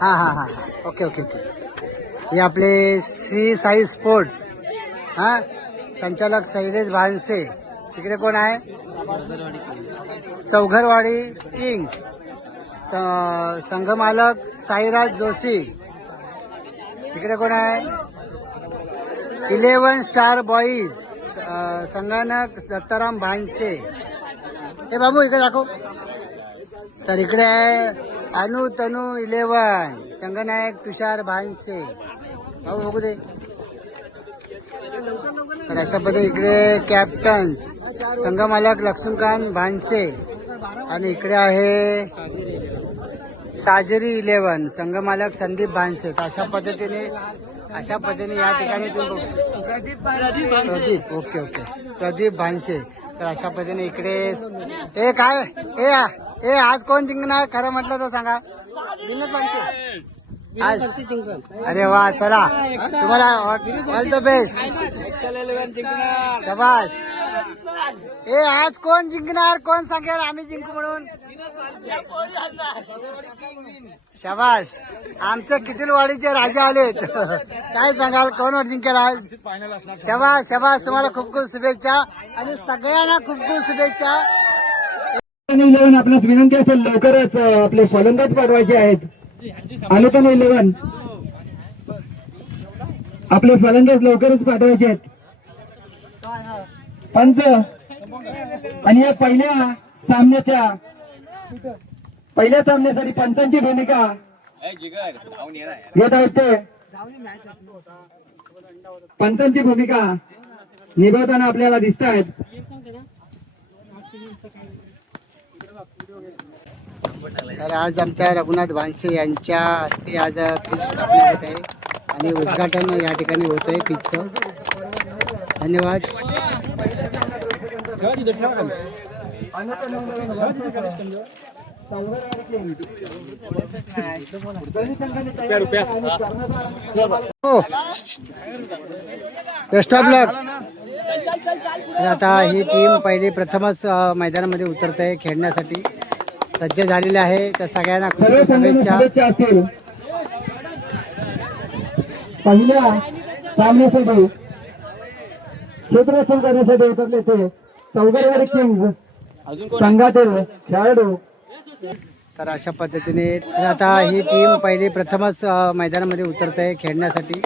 हा हा हा ओके ओके ओके. हे आपले श्री साई स्पोर्ट्स हा संचालक शैलेश भानसे. तिकडे कोण आहे? चौघरवाडी किंग्स संघमालक साईराज जोशी. तिकडे कोण आहे? 11 स्टार बॉईज संगणक दत्ताराम भानसे. हे बाबू इकडे दाखव. तर इकडे आहे अनु तनु 11 संगनायक तुषार भानसे. बाबू बघू दे. तर अशा पद्धती इकडे कॅप्टन्स संघमालक लक्ष्मीकांत भानसे आणि इकडे आहे साजरी 11 संघमालक संदीप भानसे. तर अशा पद्धतीने या ठिकाणी प्रदीप ओके ओके प्रदीप भानसे. तर अशा पद्धतीने इकडे ए काय ए आज कोण जिंकणार खरं म्हटलं तर सांगा. दिनेश भानसे आज. अरे वा चला तुम्हाला ऑल द बेस्ट. शबास. ए आज कोण जिंकणार कोण सांगेल आम्ही जिंकू म्हणून. शबास. आमच्या कितीलवाडीचे राजा आलेत. काय सांगाल कोण जिंकेल आज. शबास शबास. तुम्हाला खूप खूप शुभेच्छा आणि सगळ्यांना खूप खूप शुभेच्छा. आपल्यास विनंती असेल लवकरच आपले फलंदाज पाठवायचे आहेत. अनुतन 11 आपले फलंदाज लवकरच पाठवायचे आहेत. पंच आणि या पहिल्या सामन्यासाठी पंचांची भूमिका घेत आहेत ते. पंचांची भूमिका निभावताना आपल्याला दिसत आहेत. तर आज आमच्या रघुनाथ भानसे यांच्या हस्ते आज पिच कापण्यात आहे आणि उद्घाटन या ठिकाणी होत आहे पिचचं. धन्यवाद. बेस्ट ऑफ लक. तर आता ही टीम पहिली प्रथमच मैदानामध्ये उतरत आहे खेळण्यासाठी सज्ज झालेले आहे. तर सगळ्यांना खूप शुभेच्छा. पहिल्या सामन्यासाठी क्षेत्ररक्षण करण्यासाठी उतरले ते चौघरवाडी किंग्स संघातील खेळाडू. तर अशा पद्धतीने तर आता ही टीम पहिली प्रथमच मैदानामध्ये उतरत आहे खेळण्यासाठी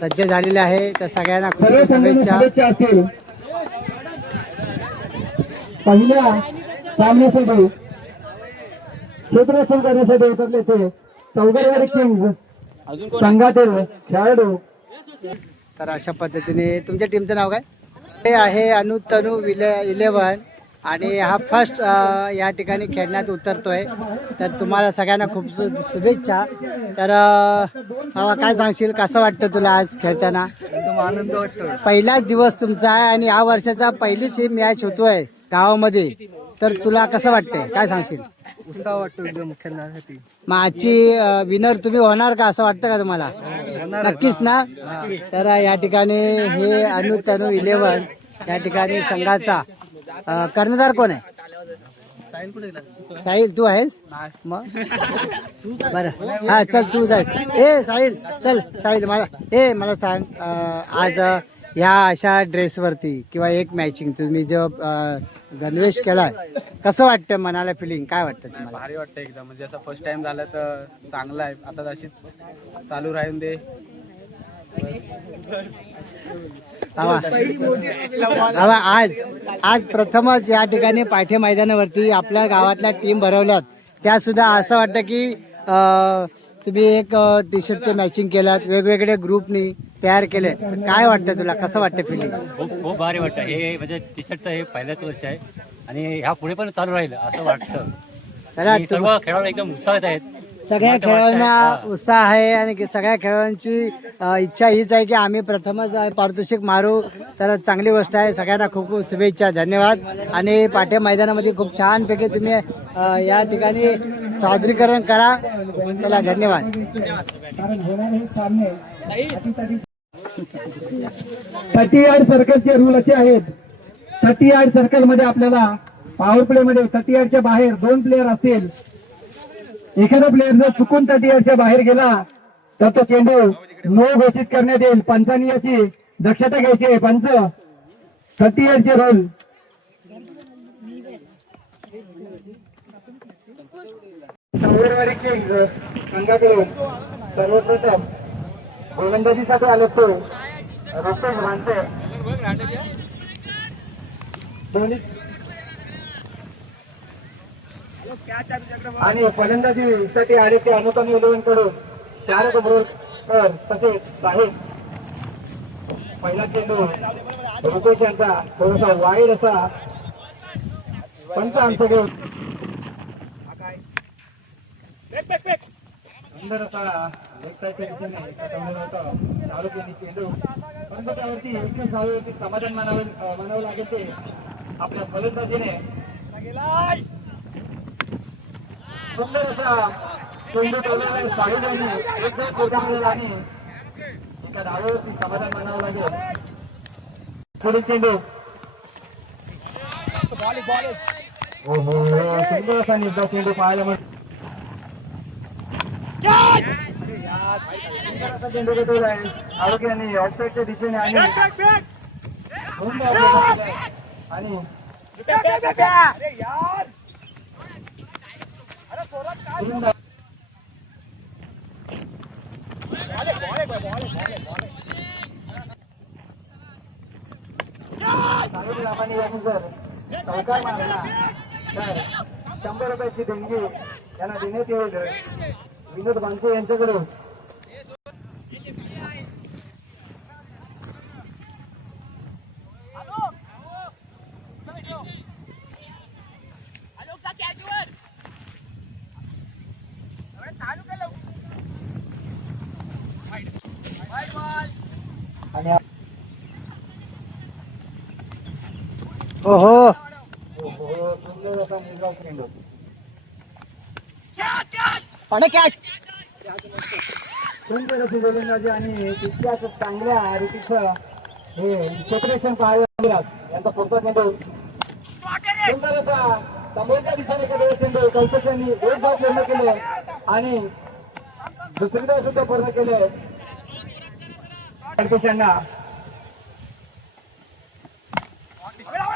सज्ज झालेले आहे. तर सगळ्यांना खूप शुभेच्छा. पहिल्या सामन्यासाठी क्षेत्ररक्षण करण्यासाठी उतरले ते चौघरवाडी किंग्स संघातील खेळाडू. तर अशा पद्धतीने तुमच्या टीमचं नाव काय? हे आहे अनु तनु 11 आणि हा फर्स्ट या ठिकाणी खेळण्यात उतरतोय. तर तुम्हाला सगळ्यांना खूप शुभेच्छा. तर काय सांगशील कसं वाटतं तुला आज खेळताना? एकदम आनंद वाटतोय. पहिलाच दिवस तुमचा आहे आणि या वर्षाचा पहिलीच ही मॅच होतोय गावामध्ये. तर तुला कसं वाटतंय काय सांगशील? उत्साह वाटतो एकदम खेळण्यासाठी. मग आजची विनर तुम्ही होणार का असं वाटतं का तुम्हाला? नक्कीच ना. तर या ठिकाणी हे अनु तनु 11 या ठिकाणी संघाचा कर्णधार कोण आहे? साहिल तू आहेस मग बरं. हा चल तू जाय. ए साहिल चल. साहिल मला सांग आज ह्या अशा ड्रेसवरती किंवा एक मॅचिंग तुम्ही जो गणवेश केलाय कसं वाटतं मनाला फिलिंग काय वाटतं तुम्हाला? भारी वाटतं एकदम. म्हणजे असं फर्स्ट टाइम झालं तर चांगलं आहे. आता अशीच चालू राहून दे. आज प्रथमच या ठिकाणी पाठे मैदानावरती आपल्या गावातल्या टीम भरवल्यात. त्या सुद्धा असं वाटतं की तुम्ही एक टी शर्टचे मॅचिंग केलात वेगवेगळे ग्रुपनी तयार केले. काय वाटतं तुला कसं वाटतं फिलिंग? खूप भारी वाटतं. हे म्हणजे टी शर्टचं हे पहिल्याच वर्ष आहे आणि ह्या पुढे पण चालू राहील असं वाटतं. सर्व खेळाडू एकदम उत्साहित आहेत सगळ्या खेळाडूंना उत्साह आहे आणि सगळ्या खेळाडूंची इच्छा हीच आहे की आम्ही प्रथमच पारितोषिक मारू. तर चांगली गोष्ट आहे. सगळ्यांना खूप खूप शुभेच्छा, धन्यवाद. आणि पाठ्य मैदानामध्ये खूप छानपैकी तुम्ही या ठिकाणी सादरीकरण करा. चला, धन्यवाद. कारण होणारे हे सामने 30 यार्ड सर्कलचे रूल असे आहेत. 30 यार्ड सर्कल मध्ये आपल्याला पॉवर प्ले मध्ये 30 यार्डच्या बाहेर 2 प्लेयर असतील. एखादा प्लेयर जर चुकून 30 यार्डच्या बाहेर गेला तर तो चेंडू नो घोषित करण्यात येईल. पंचांनी याची दक्षता घ्यायची आहे. पंच 30 यार्डचे रूल. संगमनेर किंग्ज संघाकडून सर्वप्रथम गोलंदाजीसाठी आलो तो रुपेश भानसे. आणि फलंदाजीसाठी आले ते अनुपम कडून शारद बोरकर तसेच साहेब. पहिला चेंडू रुपेश यांचा थोडासा वाईड असा पंच आमचं घेऊन सुंदर असा लेग साईडच्या दिशेने पाठवलेला होता शाहरुख यांनी चेंडू. परंतु त्यावरती एकच धावेवरती समाधान मानावं लागेल ते आपल्या फलंदाजीने. सुंदर असा चेंडू ठेवलेला साहिल यांनी एक धाव पोहोचवलेला आणि एका धावेवरती समाधान मानावं लागेल. पुढील चेंडू सुंदर असा निर्धाव चेंडू पाहायला मिळतो. चेंडू घेतलेला आहे शाहरुख यांनी ऑफसाईडच्या दिशेने आणि जर चौकार मारला तर 100 रुपयाची देणगी यांना देण्यात येईल विनोद भानसे यांच्याकडून. आणि ओहो, सुंदर असा निर्धाव चेंडू. सुंदर अशी गोलंदाजी आणि तितक्याच चांगल्या रीतीचं हे सेपरेशन पाहायला मिळालं. यांचा पुढचा चेंडू सुंदर असा समोरच्या दिशेने केलेला चेंडू. कल्पेश यांनी एक धाव पूर्ण केले आणि दुसरी धाव सुद्धा पूर्ण केले. कल्पेश यांना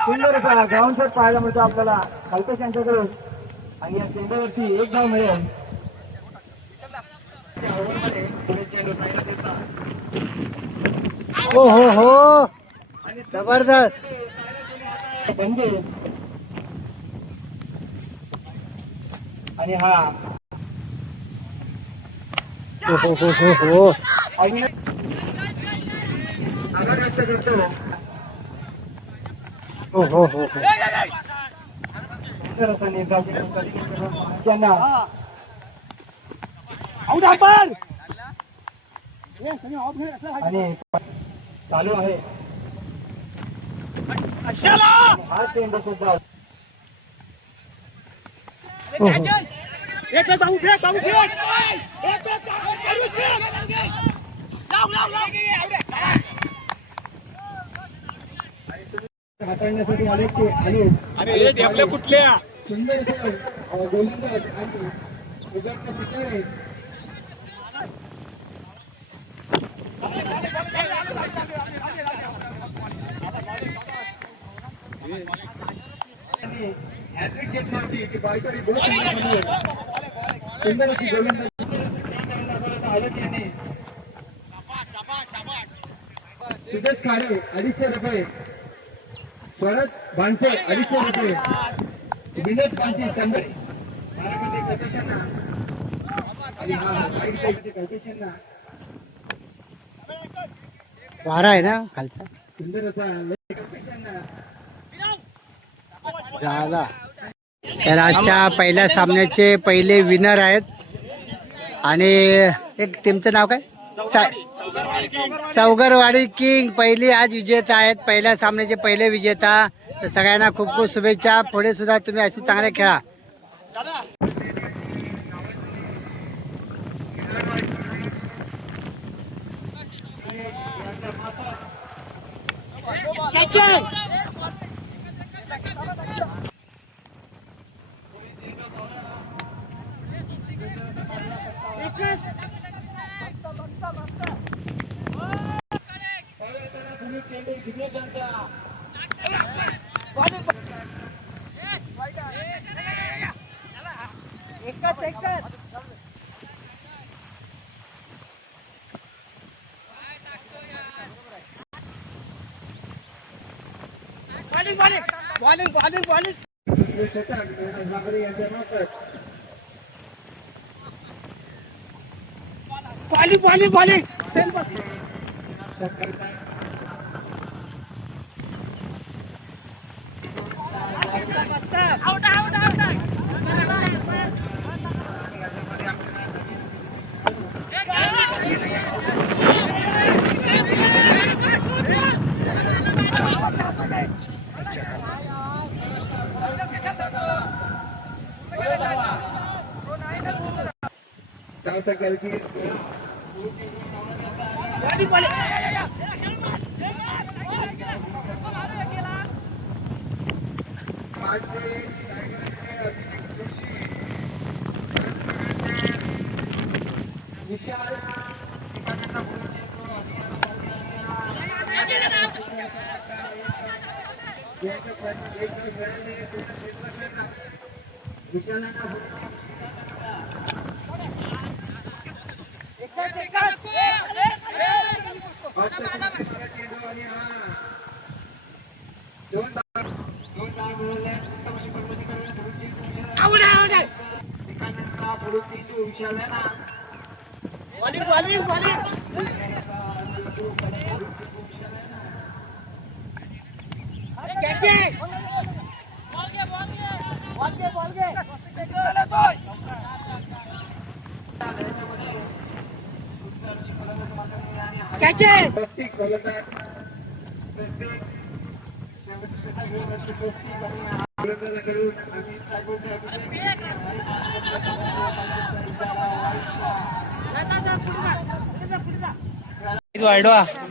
सुंदर असा ग्राउंड शॉट पाहायला मिळतो आपल्याला कल्पेश यांच्याकडून आणि या चेंडूवरती एक धाव मिळेल. हो हो हो, जबरदस्त. आणि हा हो हो हो हो हो. हो हो हो हो. आणि चालू आहे हा चेंडू सुद्धा. हो हो. हाताळण्यासाठी आले ते आणि कुठल्या सुंदर गोलंदाज आणि उघडता पिटारे. हॅट्रिक घेतली होती की बायकरी दोन सुंदर अशी गोलंदाजी आलं याने. सुदेश खाडे 250 रुपये, परत भानसे 250 रुपये, विनोद भानसे संघ आणि हा वारा आहे ना खालचा. सुंदर असा झाला. तर आजच्या पहिल्या सामन्याचे पहिले विनर आहेत आणि एक टीमचं नाव काय चौगरवाडी किंग पहिली आज विजेता आहेत, पहिल्या सामन्याचे पहिले विजेता. तर सगळ्यांना खूप खूप शुभेच्छा. पुढे सुद्धा तुम्ही अशी चांगले खेळा.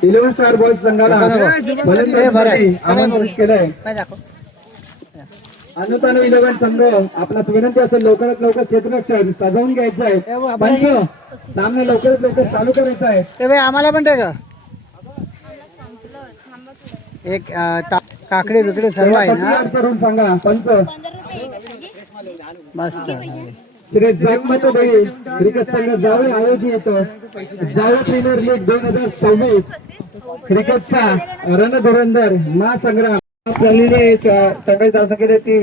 इलेव्हन स्टार बॉईज संघाला भलंदाजीसाठी आमंत्रित केलंय. अनुतानु 11 संघ आपला विनंती असेल लवकरात लवकर क्षेत्ररक्षण सजवून घ्यायचं आहे. पंच सामने लवकरात लवकर चालू करायचा आहे. ते बाई आम्हाला पण दे ग एक काकडे बिकडे सर्व आहे ना. करून सांगा पंच. मस्त. श्री जगमतबाई क्रिकेट संघ जावळे आयोजित जावळे प्रीमियर लीग 2026 क्रिकेटचा रणधुरंदर महासंग्राम झालेली आहे. संघाची संख्या ती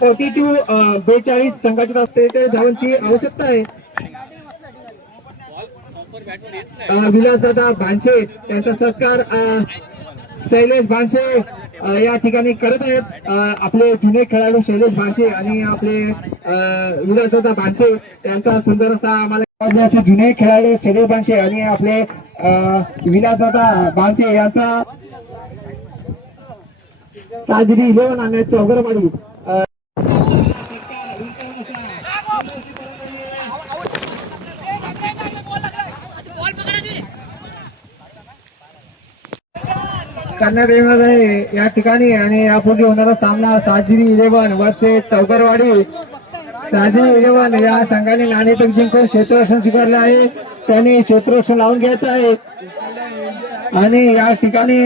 42 संघाची असते ते धावांची आवश्यकता आहे. विलासदादा भानसे यांचा सत्कार शैलेश भानसे या ठिकाणी करत आहेत. आपले जुने खेळाडू शैलेश भानसे आणि आपले विलासदादा भानसे यांचा सुंदर असा आम्हाला असे जुने खेळाडू शैलेश भानसे आणि आपले विलासदादा भानसे यांचा साजरी 11 आणि चौगरवाडी करण्यात येणार आहे या ठिकाणी. आणि यापूर्वी होणारा सामना साजरी 11 वर्सेस चौगरवाडी. साजरी 11 या संघाने नाणेफेक जिंकून क्षेत्ररक्षण स्वीकारले आहे. त्यांनी क्षेत्ररक्षण लावून घ्यायचं आहे. आणि या ठिकाणी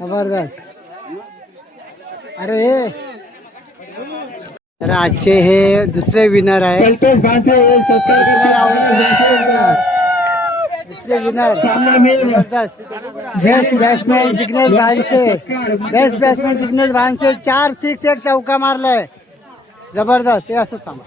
जबरदस्त. अरे तर आजचे हे दुसरे विनर आहे. कल्पेश भानसे दुसरे winner best batsman Jignesh Bhanse. Best batsman Jignesh Bhanse 4 6 1 चौका मारलाय. जबरदस्त. हे असंच थांबा.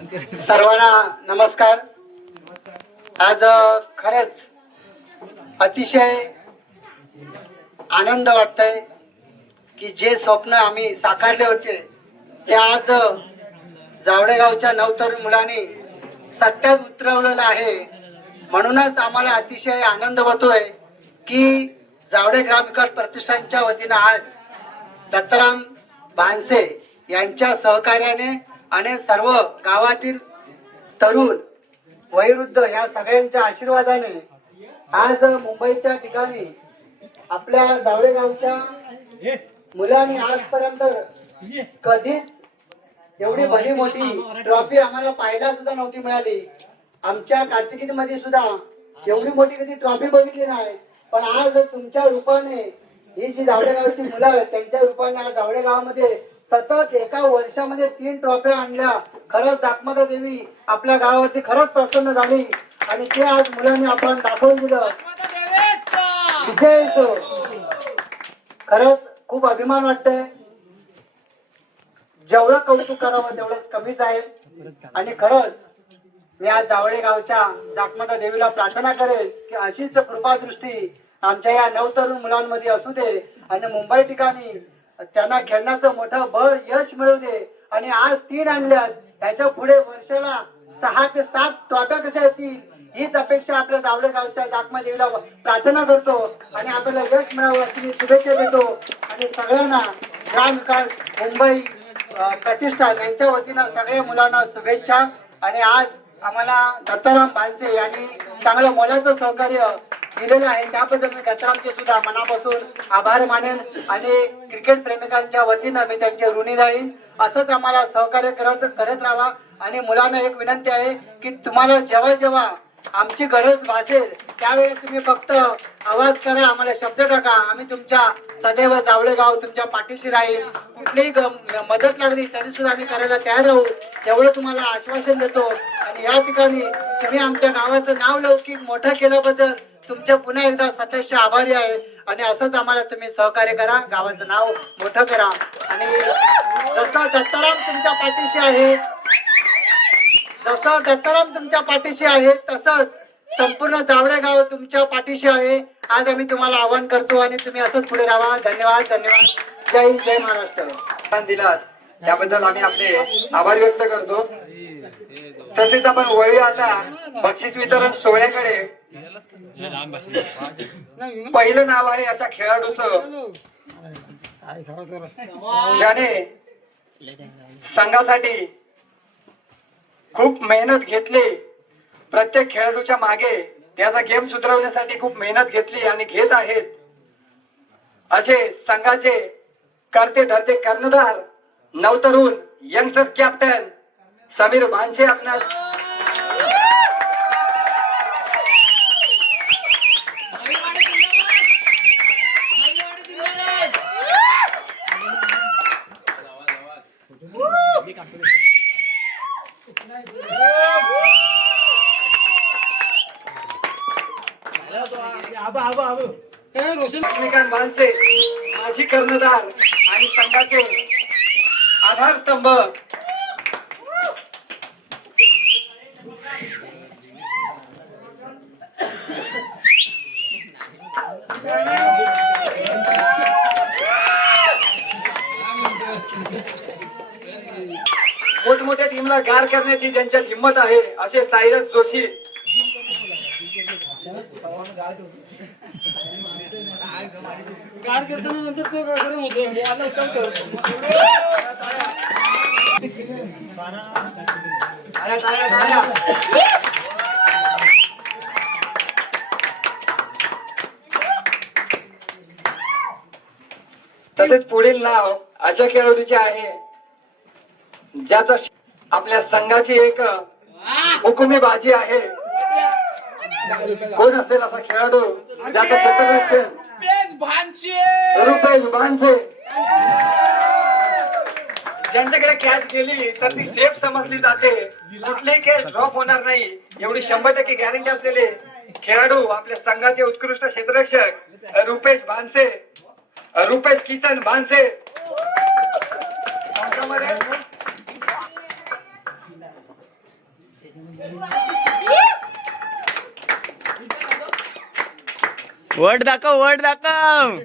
सर्वांना नमस्कार. आज खरंच अतिशय आनंद वाटतंय की जे स्वप्न आम्ही साकारले होते ते आज जावडेगावच्या नवतरुण मुलांनी सत्यात उतरवलेलं आहे. म्हणूनच आम्हाला अतिशय आनंद होतोय की जावडे ग्राम विकास प्रतिष्ठानच्या वतीनं आज दत्ताराम भानसे यांच्या सहकार्याने आणि सर्व गावातील तरुण वयोवृद्ध या सगळ्यांच्या आशीर्वादाने आज मुंबईच्या ठिकाणी आपल्या जावडे गावच्या मुलांनी आजपर्यंत कधीच एवढी भली मोठी ट्रॉफी आम्हाला पाहायला सुद्धा नव्हती मिळाली. आमच्या कार्तिकीमध्ये सुद्धा एवढी मोठी कधी ट्रॉफी बघितली नाही. पण आज तुमच्या रूपाने ही जी जावडे गावची मुलं आहेत त्यांच्या रूपाने आज जावडे गावामध्ये सतत एका वर्षामध्ये 3 ट्रॉफ्या आणल्या. खरंच जागमाता देवी आपल्या गावावरती खरंच प्रसन्न झाली आणि ते आज मुलांनी आपण दाखवून दिलं. विजय असो. खरंच खूप अभिमान वाटतंय. जेवढं कौतुक करावं तेवढं कमीच आहे. आणि खरंच मी आज जावडे गावच्या जागमाता देवीला प्रार्थना करेल की अशीच कृपादृष्टी आमच्या या नवतरुण मुलांमध्ये असू दे आणि मुंबई ठिकाणी त्यांना खेळण्याचं मोठं बळ यश मिळू दे. आणि आज 3 आणल्यात, त्याच्या पुढे वर्षाला 6 ते 7 ट्रॉफ्या कशा येतील हीच अपेक्षा आपल्या जावडे गावच्या जागमाता देवीला प्रार्थना करतो आणि आपल्याला यश मिळावं अशी मी शुभेच्छा देतो. आणि सगळ्यांना ग्राम विकास मुंबई प्रतिष्ठान यांच्या वतीनं सगळ्या मुलांना शुभेच्छा. आणि आज आम्हाला दत्ताराम भानसे यांनी चांगलं मोलाचं सहकार्य दिलेलं आहे त्याबद्दल मी दत्तारामचे सुद्धा मनापासून आभार मानेन आणि क्रिकेट प्रेमिकांच्या वतीनं मी त्यांचे ऋणी राहीन. असंच आम्हाला सहकार्य करत राहा. आणि मुलांना एक विनंती आहे की तुम्हाला जेव्हा जेव्हा आमची गरज भासेल त्यावेळी तुम्ही फक्त आवाज करा, आम्हाला शब्द टाका. आम्ही तुमच्या सदैव जावडे गाव तुमच्या पाठीशी राहील. कुठलीही मदत लागली तरी सुद्धा आम्ही करायला तयार राहू एवढं तुम्हाला आश्वासन देतो. आणि या ठिकाणी तुम्ही आमच्या गावाचं नाव लौकिक मोठं केल्याबद्दल तुमचे पुन्हा एकदा सततचे आभारी आहे. आणि असंच आम्हाला तुम्ही सहकार्य करा, गावाचं नाव मोठं करा. आणि जसं दत्ताराम तुमच्या पाठीशी आहे तसंच संपूर्ण जावडे गाव तुमच्या पाठीशी आहे. आज आम्ही तुम्हाला आवाहन करतो आणि तुम्ही असंच पुढे राहा. धन्यवाद. जय हिंद, जय महाराष्ट्र. दिलात त्याबद्दल आम्ही आपले आभार व्यक्त करतो. तसेच आपण वळी आता बक्षीस वितरण सोहळ्याकडे. पहिलं नाव आहे अशा खेळाडूचं ज्याने संघासाठी खूप मेहनत घेतली. प्रत्येक खेळाडूच्या मागे त्याचा गेम सुधारवण्यासाठी खूप मेहनत घेतली आणि घेत आहेत असे संघाचे करते धरते कर्णधार नवतरुण यंगस्टर कॅप्टन समीर भानसे आपणास लक्ष्मीकांत भानसे माजी कर्णधार आणि संघाचे आधारस्तंभ. मोठमोठ्या टीमला गार करण्याची ज्यांच्यात हिंमत आहे असे साईरज जोशी. तसेच पुढील नाव अशा खेळाडूचे आहे ज्याचा आपल्या संघाची एक हुकुमी बाजी आहे. कोण असेल असा खेळाडू ज्याचं क्षेत्ररक्षण रुपेश भानसे. ज्यांच्याकडे कॅच गेली तर ती सेफ समजली जाते. कुठलेही कॅच ड्रॉप होणार नाही एवढी 100% गॅरंटी असलेले खेळाडू आपल्या संघाचे उत्कृष्ट क्षेत्ररक्षक रुपेश भानसे, रुपेश किसन भानसे. वट दाखव.